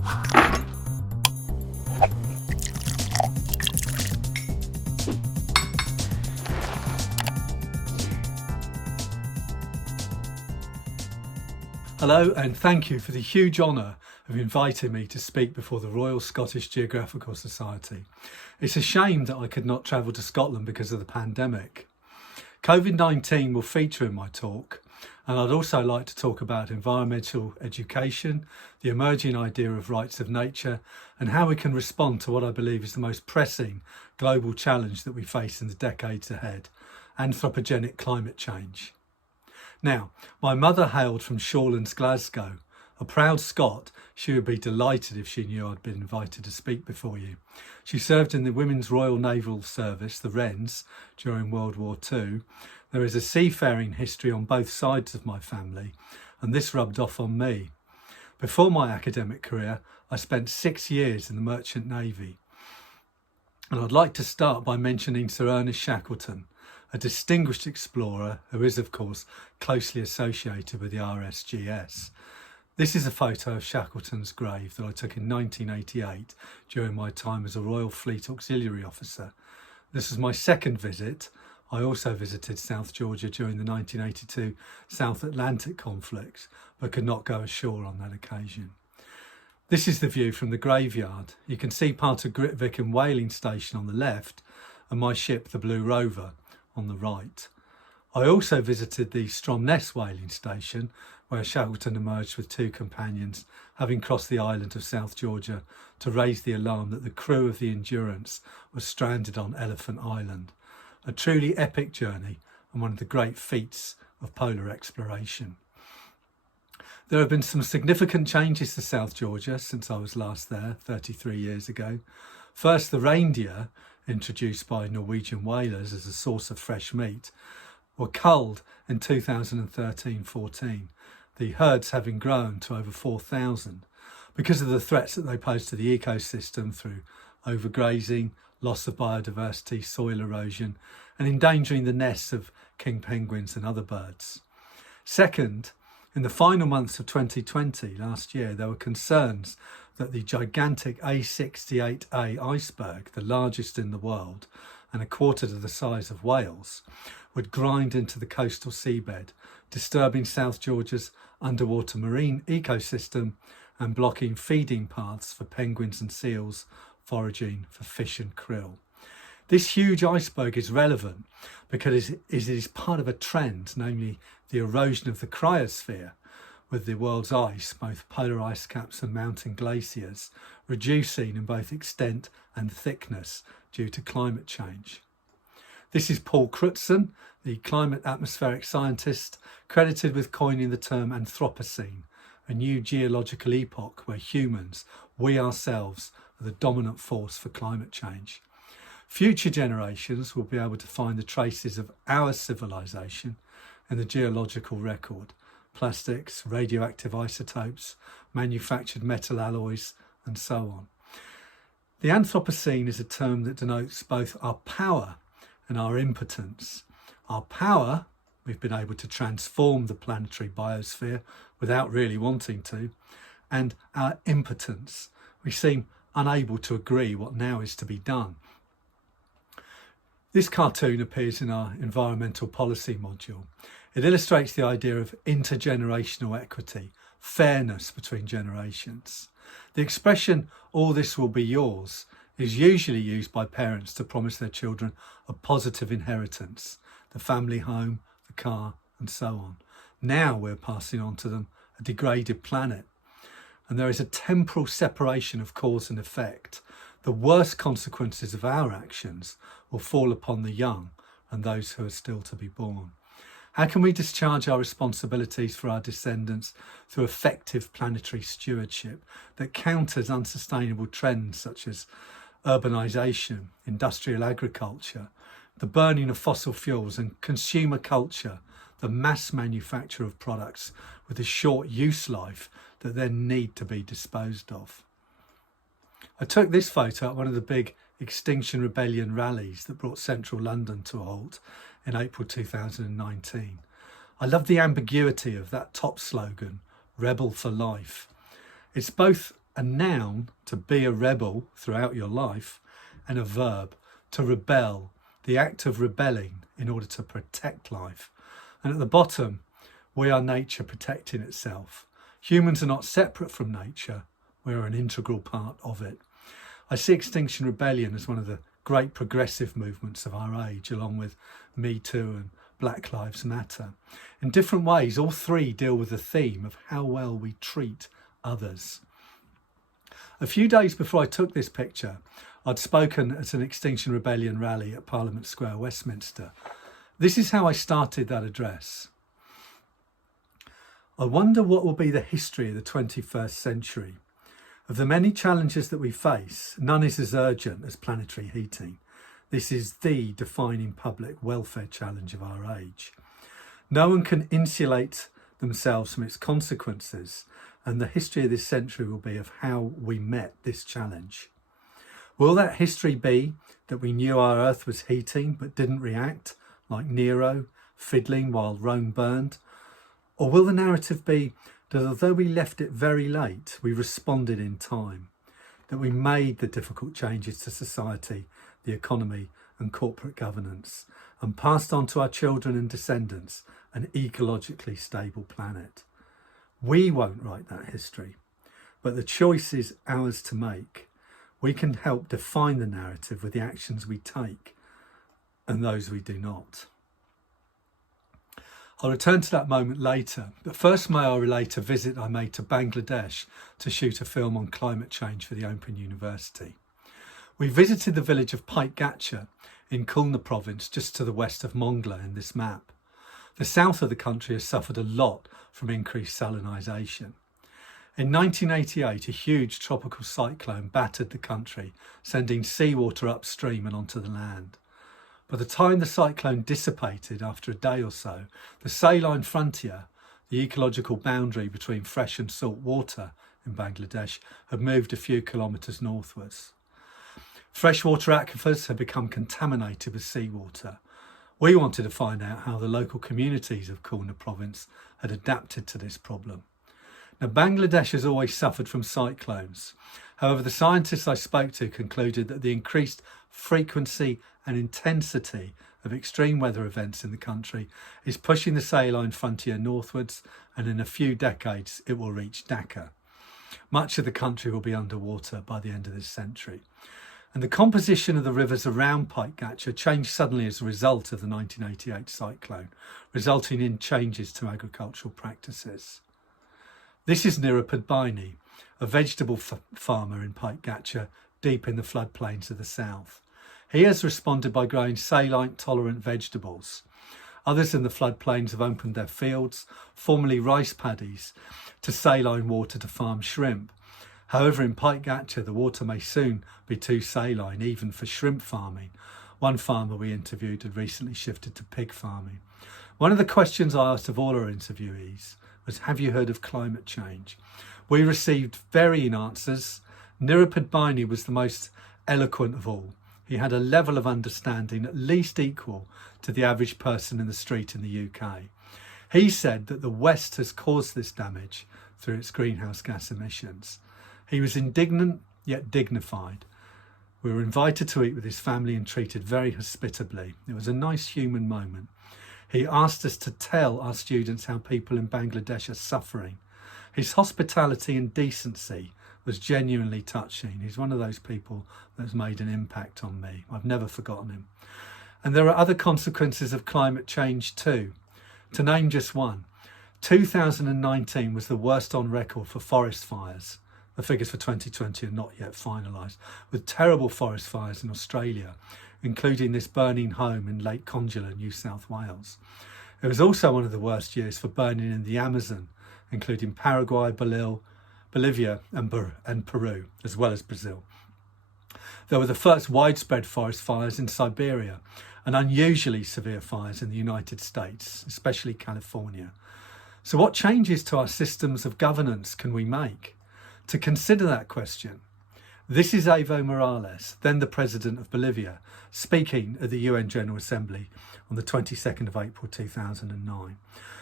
Hello, and thank you for the huge honour of inviting me to speak before the Royal Scottish Geographical Society. It's a shame that I could not travel to Scotland because of the pandemic. COVID-19 will feature in my talk, and I'd also like to talk about environmental education, the emerging idea of rights of nature, and how we can respond to what I believe is the most pressing global challenge that we face in the decades ahead: anthropogenic climate change. Now, my mother hailed from Shawlands, Glasgow. A proud Scot, she would be delighted if she knew I'd been invited to speak before you. She served in the Women's Royal Naval Service, the Wrens, during World War II. There is a seafaring history on both sides of my family, and this rubbed off on me. Before my academic career, I spent 6 years in the Merchant Navy. And I'd like to start by mentioning Serena Shackleton, a distinguished explorer who is, of course, closely associated with the RSGS. This is a photo of Shackleton's grave that I took in 1988 during my time as a Royal Fleet Auxiliary Officer. This was my second visit. I also visited South Georgia during the 1982 South Atlantic conflict, but could not go ashore on that occasion. This is the view from the graveyard. You can see part of Grytvic and Whaling Station on the left, and my ship, the Blue Rover, on the right. I also visited the Stromness whaling station, where Shackleton emerged with 2 companions, having crossed the island of South Georgia to raise the alarm that the crew of the Endurance was stranded on Elephant Island. A truly epic journey and one of the great feats of polar exploration. There have been some significant changes to South Georgia since I was last there 33 years ago. First, the reindeer, introduced by Norwegian whalers as a source of fresh meat, were culled in 2013-14, the herds having grown to over 4,000 because of the threats that they pose to the ecosystem through overgrazing, loss of biodiversity, soil erosion, and endangering the nests of king penguins and other birds. Second, in the final months of 2020, last year, there were concerns that the gigantic A68A iceberg, the largest in the world and a quarter to the size of Wales, would grind into the coastal seabed, disturbing South Georgia's underwater marine ecosystem and blocking feeding paths for penguins and seals foraging for fish and krill. This huge iceberg is relevant because it is part of a trend, namely the erosion of the cryosphere, with the world's ice, both polar ice caps and mountain glaciers, reducing in both extent and thickness due to climate change. This is Paul Crutzen, the climate atmospheric scientist, credited with coining the term Anthropocene, a new geological epoch where humans, we ourselves, are the dominant force for climate change. Future generations will be able to find the traces of our civilization in the geological record: plastics, radioactive isotopes, manufactured metal alloys, and so on. The Anthropocene is a term that denotes both our power and our impotence. Our power, we've been able to transform the planetary biosphere without really wanting to, and our impotence, we seem unable to agree what now is to be done. This cartoon appears in our environmental policy module. It illustrates the idea of intergenerational equity, fairness between generations. The expression, "all this will be yours," is usually used by parents to promise their children a positive inheritance, the family home, the car, and so on. Now we're passing on to them a degraded planet. And there is a temporal separation of cause and effect. The worst consequences of our actions will fall upon the young and those who are still to be born. How can we discharge our responsibilities for our descendants through effective planetary stewardship that counters unsustainable trends such as urbanisation, industrial agriculture, the burning of fossil fuels, and consumer culture, the mass manufacture of products with a short use life that then need to be disposed of? I took this photo at one of the big Extinction Rebellion rallies that brought central London to a halt in April 2019. I love the ambiguity of that top slogan, "Rebel for Life." It's both a noun, to be a rebel throughout your life, and a verb, to rebel, the act of rebelling in order to protect life. And at the bottom, we are nature protecting itself. Humans are not separate from nature, we are an integral part of it. I see Extinction Rebellion as one of the great progressive movements of our age, along with Me Too and Black Lives Matter. In different ways, all three deal with the theme of how well we treat others. A few days before I took this picture, I'd spoken at an Extinction Rebellion rally at Parliament Square, Westminster. This is how I started that address. I wonder what will be the history of the 21st century. Of the many challenges that we face, none is as urgent as planetary heating. This is the defining public welfare challenge of our age. No one can insulate themselves from its consequences, and the history of this century will be of how we met this challenge. Will that history be that we knew our Earth was heating but didn't react, like Nero, fiddling while Rome burned? Or will the narrative be that although we left it very late, we responded in time, that we made the difficult changes to society, the economy and corporate governance, and passed on to our children and descendants an ecologically stable planet? We won't write that history, but the choice is ours to make. We can help define the narrative with the actions we take and those we do not. I'll return to that moment later, but first may I relate a visit I made to Bangladesh to shoot a film on climate change for the Open University. We visited the village of Paitgacha in Khulna province, just to the west of Mongla in this map. The south of the country has suffered a lot from increased salinisation. In 1988, a huge tropical cyclone battered the country, sending seawater upstream and onto the land. By the time the cyclone dissipated after a day or so, the saline frontier, the ecological boundary between fresh and salt water in Bangladesh, had moved a few kilometres northwards. Freshwater aquifers had become contaminated with seawater. We wanted to find out how the local communities of Khulna province had adapted to this problem. Now, Bangladesh has always suffered from cyclones. However, the scientists I spoke to concluded that the increased frequency and intensity of extreme weather events in the country is pushing the saline frontier northwards, and in a few decades it will reach Dhaka. Much of the country will be underwater by the end of this century. And the composition of the rivers around Paitgacha changed suddenly as a result of the 1988 cyclone, resulting in changes to agricultural practices. This is Nirupad Baini, a vegetable farmer in Paitgacha, deep in the floodplains of the south. He has responded by growing saline-tolerant vegetables. Others in the floodplains have opened their fields, formerly rice paddies, to saline water to farm shrimp. However, in Paitgacha, the water may soon be too saline, even for shrimp farming. One farmer we interviewed had recently shifted to pig farming. One of the questions I asked of all our interviewees was, have you heard of climate change? We received varying answers. Nirupad Baini was the most eloquent of all. He had a level of understanding at least equal to the average person in the street in the UK. He said that the West has caused this damage through its greenhouse gas emissions. He was indignant yet dignified. We were invited to eat with his family and treated very hospitably. It was a nice human moment. He asked us to tell our students how people in Bangladesh are suffering. His hospitality and decency was genuinely touching. He's one of those people that's made an impact on me. I've never forgotten him. And there are other consequences of climate change too. To name just one, 2019 was the worst on record for forest fires. The figures for 2020 are not yet finalised, with terrible forest fires in Australia, including this burning home in Lake Conjola, New South Wales. It was also one of the worst years for burning in the Amazon, including Paraguay, Bolivia and Peru, as well as Brazil. There were the first widespread forest fires in Siberia and unusually severe fires in the United States, especially California. So what changes to our systems of governance can we make? To consider that question, this is Evo Morales, then the President of Bolivia, speaking at the UN General Assembly on the 22nd of April 2009.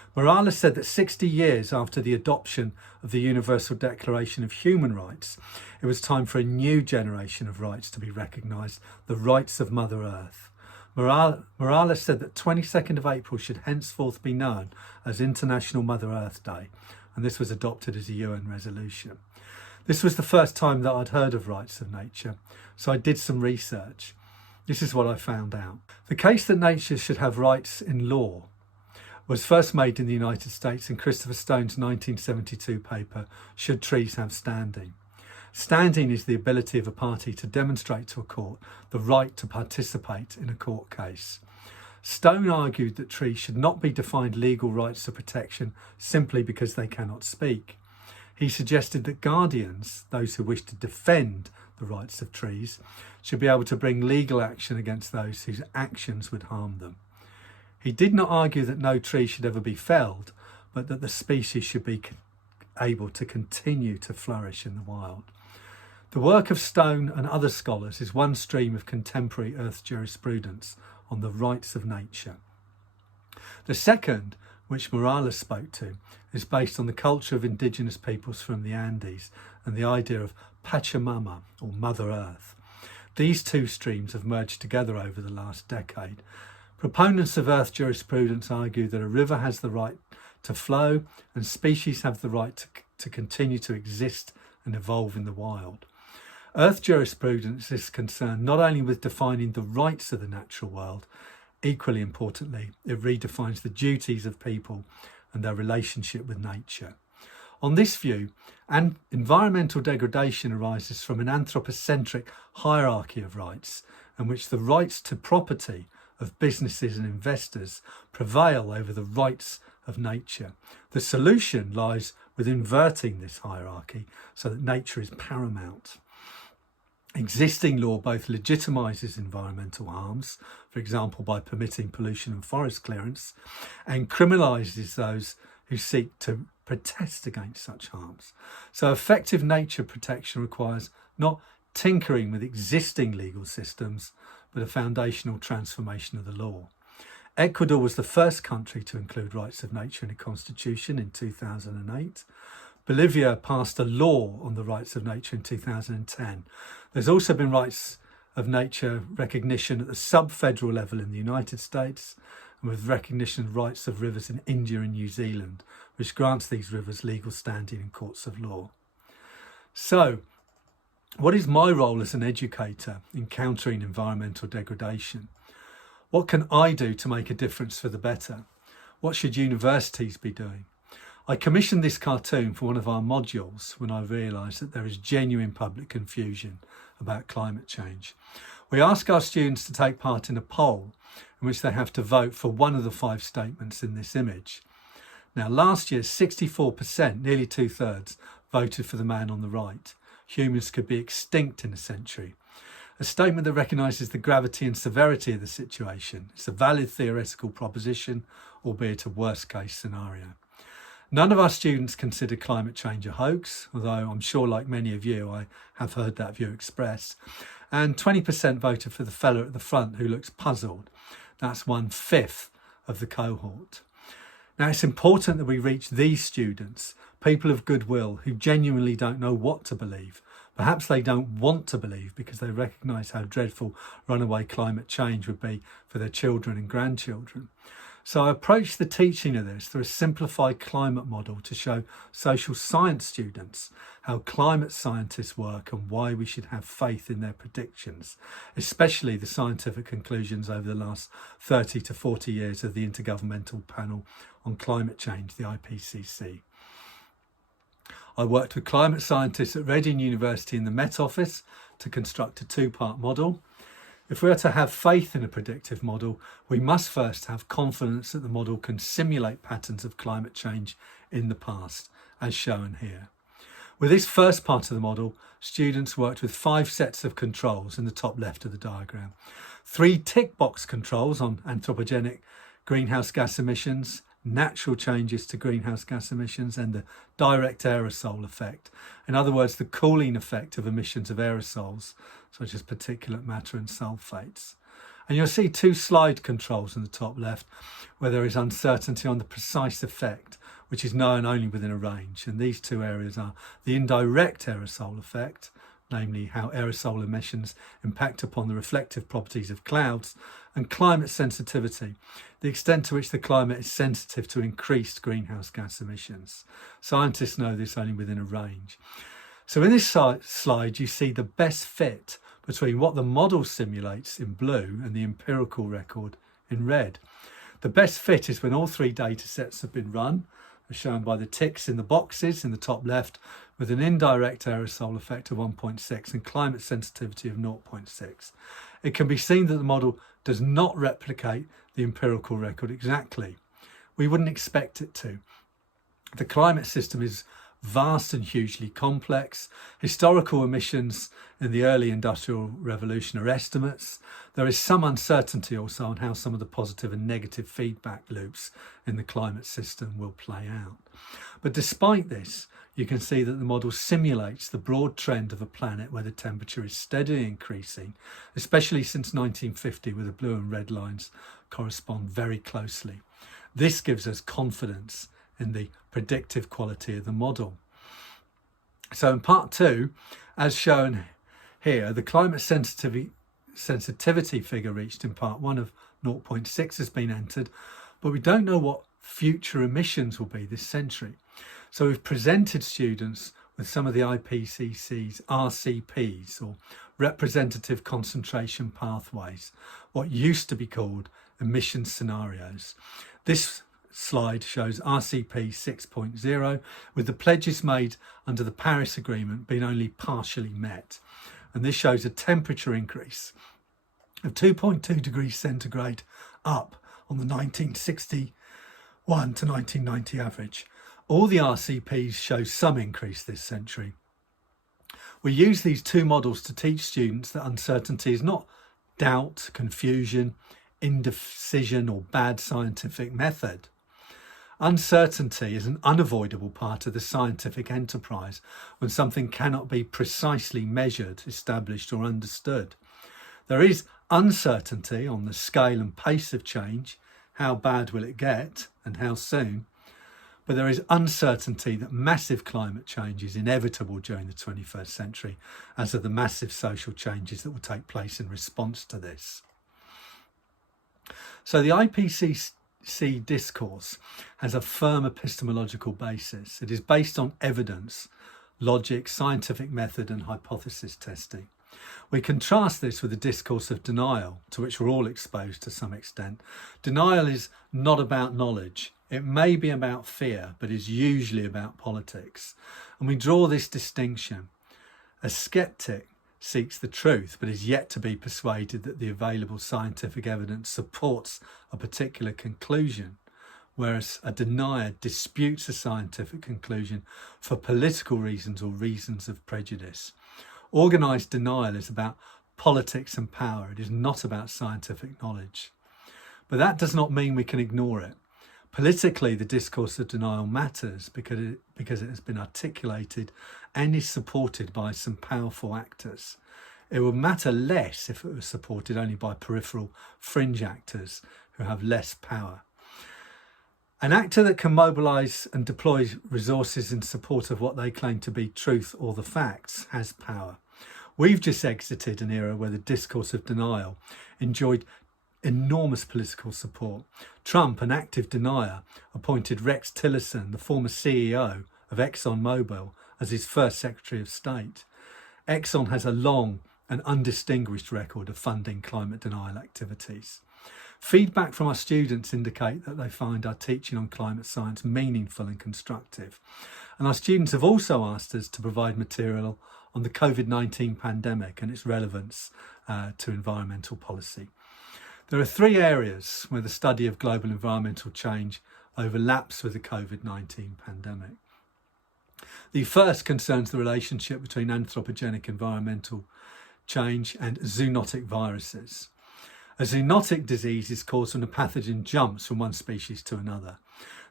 Morales said that 60 years after the adoption of the Universal Declaration of Human Rights, it was time for a new generation of rights to be recognised, the rights of Mother Earth. Morales said that 22nd of April should henceforth be known as International Mother Earth Day, and this was adopted as a UN resolution. This was the first time that I'd heard of rights of nature, so I did some research. This is what I found out. The case that nature should have rights in law was first made in the United States in Christopher Stone's 1972 paper, Should Trees Have Standing? Standing is the ability of a party to demonstrate to a court the right to participate in a court case. Stone argued that trees should not be defined legal rights of protection simply because they cannot speak. He suggested that guardians, those who wish to defend the rights of trees, should be able to bring legal action against those whose actions would harm them. He did not argue that no tree should ever be felled, but that the species should be able to continue to flourish in the wild. The work of Stone and other scholars is one stream of contemporary earth jurisprudence on the rights of nature. The second, which Morales spoke to, is based on the culture of indigenous peoples from the Andes and the idea of Pachamama, or Mother Earth. These two streams have merged together over the last decade. Proponents of earth jurisprudence argue that a river has the right to flow and species have the right to continue to exist and evolve in the wild. Earth jurisprudence is concerned not only with defining the rights of the natural world, equally importantly, it redefines the duties of people and their relationship with nature. On this view, environmental degradation arises from an anthropocentric hierarchy of rights, in which the rights to property of businesses and investors prevail over the rights of nature. The solution lies with inverting this hierarchy so that nature is paramount. Existing law both legitimises environmental harms, for example by permitting pollution and forest clearance, and criminalises those who seek to protest against such harms. So effective nature protection requires not tinkering with existing legal systems, but a foundational transformation of the law. Ecuador was the first country to include rights of nature in a constitution in 2008. Bolivia passed a law on the rights of nature in 2010. There's also been rights of nature recognition at the sub-federal level in the United States, and with recognition of rights of rivers in India and New Zealand, which grants these rivers legal standing in courts of law. So, what is my role as an educator in countering environmental degradation? What can I do to make a difference for the better? What should universities be doing? I commissioned this cartoon for one of our modules when I realised that there is genuine public confusion about climate change. We ask our students to take part in a poll in which they have to vote for one of the 5 statements in this image. Now, last year, 64%, nearly 2/3, voted for the man on the right. Humans could be extinct in a century. A statement that recognises the gravity and severity of the situation. It's a valid theoretical proposition, albeit a worst-case scenario. None of our students consider climate change a hoax, although I'm sure, like many of you, I have heard that view expressed. And 20% voted for the fellow at the front who looks puzzled. That's 1/5 of the cohort. Now, it's important that we reach these students, people of goodwill who genuinely don't know what to believe. Perhaps they don't want to believe because they recognise how dreadful runaway climate change would be for their children and grandchildren. So I approached the teaching of this through a simplified climate model to show social science students how climate scientists work and why we should have faith in their predictions, especially the scientific conclusions over the last 30 to 40 years of the Intergovernmental Panel on Climate Change, the IPCC. I worked with climate scientists at Reading University in the Met Office to construct a 2-part model. If we are to have faith in a predictive model, we must first have confidence that the model can simulate patterns of climate change in the past, as shown here. With this first part of the model, students worked with 5 sets of controls in the top left of the diagram. 3 tick box controls on anthropogenic greenhouse gas emissions, natural changes to greenhouse gas emissions, and the direct aerosol effect. In other words, the cooling effect of emissions of aerosols, such as particulate matter and sulfates. And you'll see two slide controls in the top left where there is uncertainty on the precise effect, which is known only within a range. And these two areas are the indirect aerosol effect, namely how aerosol emissions impact upon the reflective properties of clouds, and climate sensitivity, the extent to which the climate is sensitive to increased greenhouse gas emissions. Scientists know this only within a range. So in this slide, you see the best fit between what the model simulates in blue and the empirical record in red. The best fit is when all three data sets have been run, as shown by the ticks in the boxes in the top left, with an indirect aerosol effect of 1.6 and climate sensitivity of 0.6. It can be seen that the model does not replicate the empirical record exactly. We wouldn't expect it to. The climate system is vast and hugely complex. Historical emissions in the early industrial revolution are estimates. There is some uncertainty also on how some of the positive and negative feedback loops in the climate system will play out. But despite this, you can see that the model simulates the broad trend of a planet where the temperature is steadily increasing, especially since 1950, where the blue and red lines correspond very closely. This gives us confidence in the predictive quality of the model. So in part 2, as shown here, the climate sensitivity figure reached in part 1 of 0.6 has been entered, but we don't know what future emissions will be this century. So we've presented students with some of the IPCC's RCPs, or representative concentration pathways, what used to be called emission scenarios. This slide shows RCP 6.0, with the pledges made under the Paris Agreement being only partially met. And this shows a temperature increase of 2.2 degrees centigrade up on the 1961 to 1990 average. All the RCPs show some increase this century. We use these two models to teach students that uncertainty is not doubt, confusion, indecision, or bad scientific method. Uncertainty is an unavoidable part of the scientific enterprise when something cannot be precisely measured, established, or understood. There is uncertainty on the scale and pace of change, how bad will it get and how soon, but there is uncertainty that massive climate change is inevitable during the 21st century, as are the massive social changes that will take place in response to this. So the IPCC discourse has a firm epistemological basis. It is based on evidence, logic, scientific method, and hypothesis testing. We contrast this with the discourse of denial, to which we're all exposed to some extent. Denial is not about knowledge. It may be about fear, but is usually about politics. And we draw this distinction. A skeptic seeks the truth, but is yet to be persuaded that the available scientific evidence supports a particular conclusion, whereas a denier disputes a scientific conclusion for political reasons or reasons of prejudice. Organised denial is about politics and power. It is not about scientific knowledge. But that does not mean we can ignore it. Politically, the discourse of denial matters because it has been articulated and is supported by some powerful actors. It would matter less if it was supported only by peripheral fringe actors who have less power. An actor that can mobilise and deploy resources in support of what they claim to be truth or the facts has power. We've just exited an era where the discourse of denial enjoyed enormous political support. Trump, an active denier, appointed Rex Tillerson, the former CEO of ExxonMobil, as his first Secretary of State. Exxon has a long and undistinguished record of funding climate denial activities. Feedback from our students indicate that they find our teaching on climate science meaningful and constructive. And our students have also asked us to provide material on the COVID-19 pandemic and its relevance to environmental policy. There are three areas where the study of global environmental change overlaps with the COVID-19 pandemic. The first concerns the relationship between anthropogenic environmental change and zoonotic viruses. A zoonotic disease is caused when a pathogen jumps from one species to another.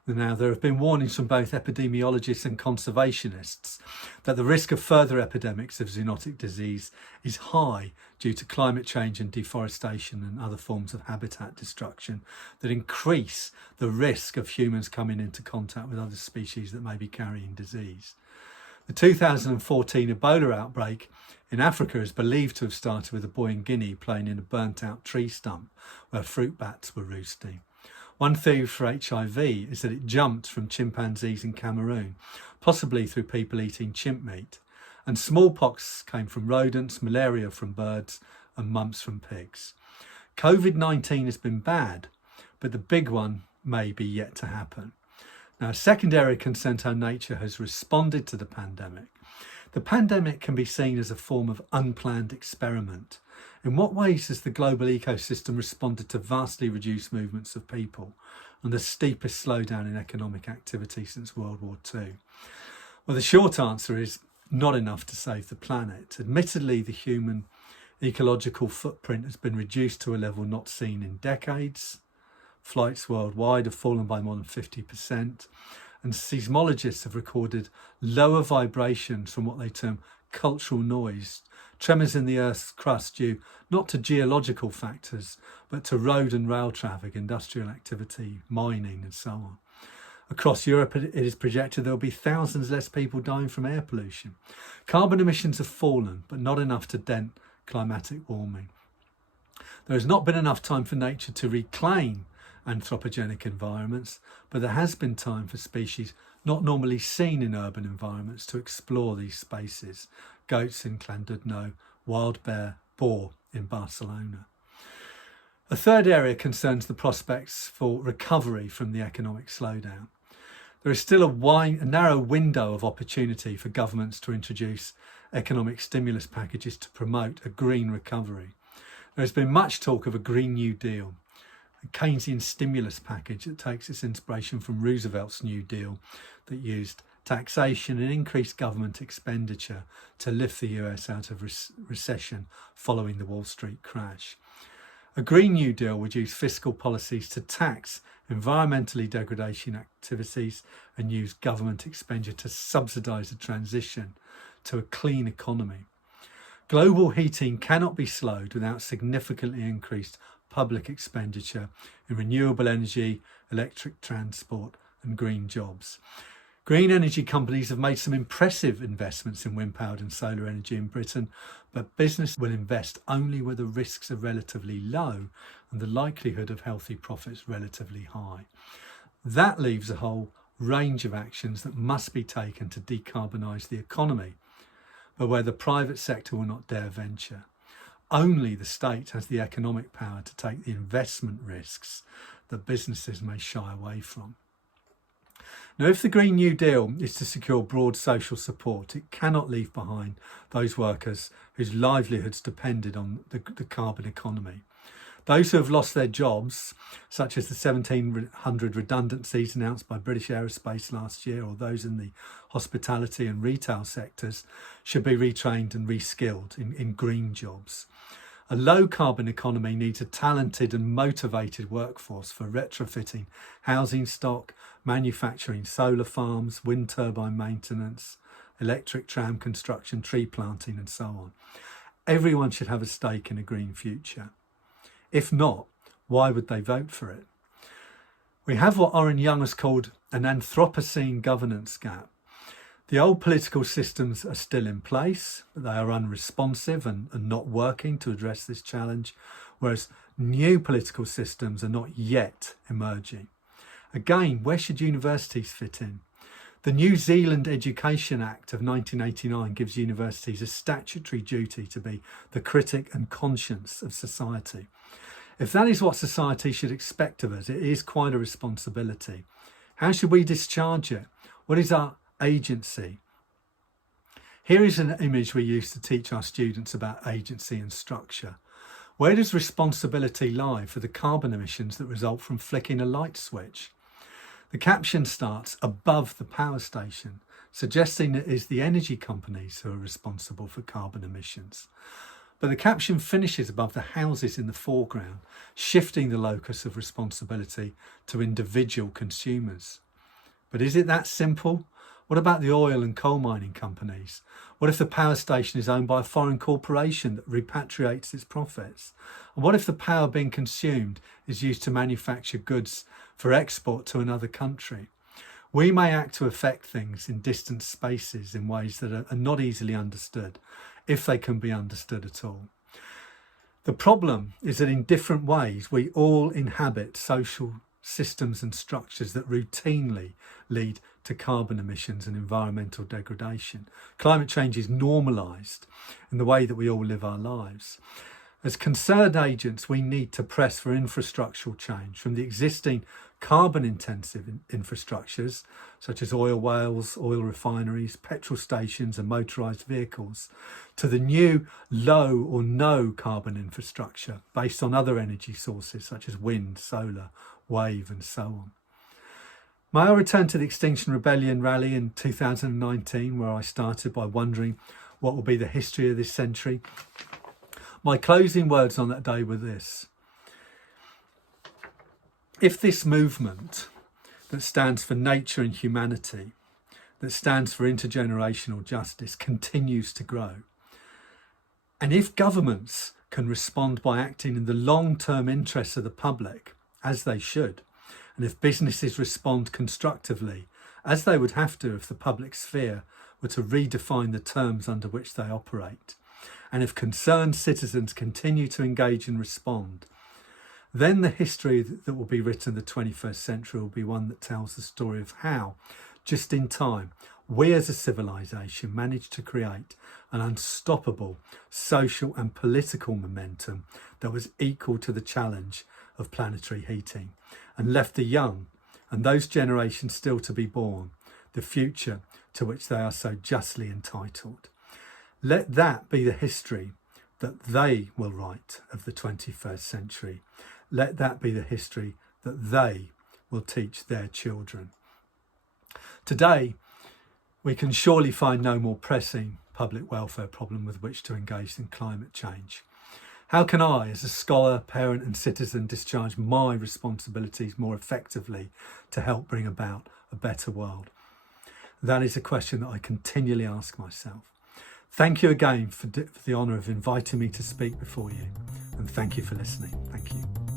Now, there have been warnings from both epidemiologists and conservationists that the risk of further epidemics of zoonotic disease is high due to climate change and deforestation and other forms of habitat destruction that increase the risk of humans coming into contact with other species that may be carrying disease. The 2014 Ebola outbreak in Africa is believed to have started with a boy in Guinea playing in a burnt-out tree stump where fruit bats were roosting. One theory for HIV is that it jumped from chimpanzees in Cameroon, possibly through people eating chimp meat. And smallpox came from rodents, malaria from birds, and mumps from pigs. COVID-19 has been bad, but the big one may be yet to happen. Now, a secondary concern to how nature has responded to the pandemic. The pandemic can be seen as a form of unplanned experiment. In what ways has the global ecosystem responded to vastly reduced movements of people and the steepest slowdown in economic activity since World War II? Well, the short answer is not enough to save the planet. Admittedly, the human ecological footprint has been reduced to a level not seen in decades. Flights worldwide have fallen by more than 50%, and seismologists have recorded lower vibrations from what they term cultural noise, tremors in the Earth's crust due not to geological factors, but to road and rail traffic, industrial activity, mining and so on. Across Europe, it is projected there will be thousands less people dying from air pollution. Carbon emissions have fallen, but not enough to dent climatic warming. There has not been enough time for nature to reclaim anthropogenic environments, but there has been time for species not normally seen in urban environments to explore these spaces. Goats in Llandudno, wild boar in Barcelona. A third area concerns the prospects for recovery from the economic slowdown. There is still a narrow window of opportunity for governments to introduce economic stimulus packages to promote a green recovery. There has been much talk of a Green New Deal, a Keynesian stimulus package that takes its inspiration from Roosevelt's New Deal that used taxation and increased government expenditure to lift the US out of recession following the Wall Street crash. A Green New Deal would use fiscal policies to tax environmentally degradation activities and use government expenditure to subsidise the transition to a clean economy. Global heating cannot be slowed without significantly increased public expenditure in renewable energy, electric transport and green jobs. Green energy companies have made some impressive investments in wind-powered and solar energy in Britain, but business will invest only where the risks are relatively low and the likelihood of healthy profits relatively high. That leaves a whole range of actions that must be taken to decarbonise the economy, but where the private sector will not dare venture. Only the state has the economic power to take the investment risks that businesses may shy away from. Now, if the Green New Deal is to secure broad social support, it cannot leave behind those workers whose livelihoods depended on the carbon economy. Those who have lost their jobs, such as the 1,700 redundancies announced by British Aerospace last year, or those in the hospitality and retail sectors, should be retrained and reskilled in green jobs. A low carbon economy needs a talented and motivated workforce for retrofitting housing stock, manufacturing solar farms, wind turbine maintenance, electric tram construction, tree planting and so on. Everyone should have a stake in a green future. If not, why would they vote for it? We have what Oren Young has called an Anthropocene governance gap. The old political systems are still in place, but they are unresponsive and not working to address this challenge, whereas new political systems are not yet emerging. Again, where should universities fit in? The New Zealand Education Act of 1989 gives universities a statutory duty to be the critic and conscience of society. If that is what society should expect of us, it is quite a responsibility. How should we discharge it? What is our agency? Here is an image we use to teach our students about agency and structure. Where does responsibility lie for the carbon emissions that result from flicking a light switch? The caption starts above the power station, suggesting it is the energy companies who are responsible for carbon emissions. But the caption finishes above the houses in the foreground, shifting the locus of responsibility to individual consumers. But is it that simple? What about the oil and coal mining companies? What if the power station is owned by a foreign corporation that repatriates its profits? And what if the power being consumed is used to manufacture goods for export to another country? We may act to affect things in distant spaces in ways that are not easily understood, if they can be understood at all. The problem is that in different ways, we all inhabit social systems and structures that routinely lead to carbon emissions and environmental degradation. Climate change is normalised in the way that we all live our lives. As concerned agents, we need to press for infrastructural change from the existing carbon-intensive infrastructures, such as oil wells, oil refineries, petrol stations and motorised vehicles, to the new low or no carbon infrastructure based on other energy sources such as wind, solar, wave and so on. May I return to the Extinction Rebellion rally in 2019, where I started by wondering what will be the history of this century? My closing words on that day were this: if this movement that stands for nature and humanity, that stands for intergenerational justice, continues to grow, and if governments can respond by acting in the long-term interests of the public, as they should, and if businesses respond constructively, as they would have to if the public sphere were to redefine the terms under which they operate, and if concerned citizens continue to engage and respond, then the history that will be written in the 21st century will be one that tells the story of how, just in time, we as a civilization managed to create an unstoppable social and political momentum that was equal to the challenge of planetary heating, and left the young and those generations still to be born the future to which they are so justly entitled. Let that be the history that they will write of the 21st century. Let that be the history that they will teach their children. Today, we can surely find no more pressing public welfare problem with which to engage than climate change. How can I, as a scholar, parent and citizen, discharge my responsibilities more effectively to help bring about a better world? That is a question that I continually ask myself. Thank you again for the honour of inviting me to speak before you, and thank you for listening. Thank you.